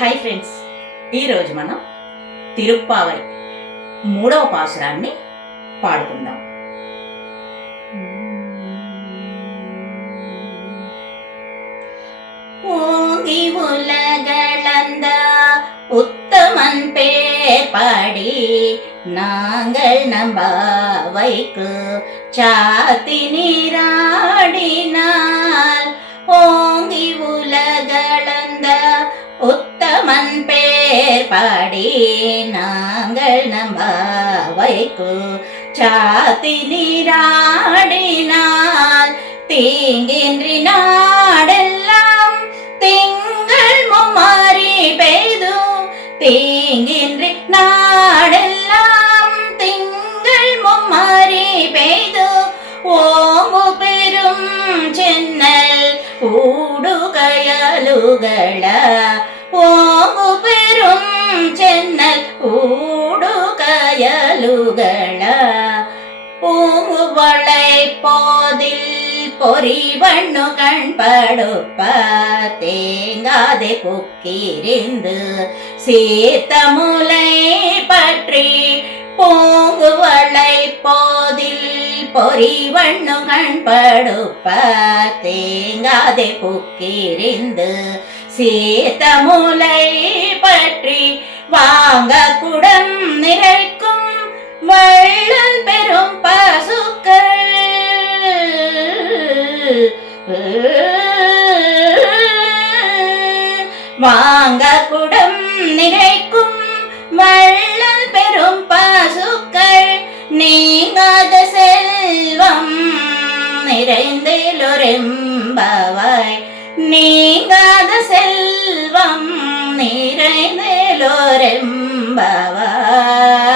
Hi friends, ఈరోజు మనం తిరుప్పావై మూడవ పాసురాన్ని పాడుకుందాం. ஓங்கி உலகளந்த உத்தமன் பேர் பாடி நாங்கள் நம்பாவைக்கு சாத்தி நீராடினால். ஓங்கி உலகளந்த உத்தமன் பேர் பாடி நாங்கள் நம்பாவைக்கு சாத்தி நீராடினால். தீங்கின்றி நாடெல்லாம் திங்கள் மும்மாரி பெய்து, தீங்கின்றி நாடெல்லாம் திங்கள் மும்மாரி பெய்து. ஓங்கு பெரும் சென்னல் ஊடுகயலுகள, ஓங்கு பெரும் சென்னல் ஊடுகயலுகள. பூங்குவளை போதில் பொறிவண்ணு கண்படுப்ப தேங்காதே புக்கிரிந்து சீர்த்த முலை பற்றி. பூங்குவளை போதில் பொறிவண்ணு கண்படுப்ப தேங்காதே புக்கிரிந்து சீர்த்த முலை பற்றி. வாங்க குடம் நிறைக்கும் வள்ளல் பெரும் பசுக்கள், வாங்க குடம் நிறைக்கும் வள்ளல் பெரும் பசுக்கள். நீங்காத செல்வம் நிறைந்தேலொரெம்பவாய், நீங்காத செல்வம் நிறைந்தேலொரெம்பவாய்.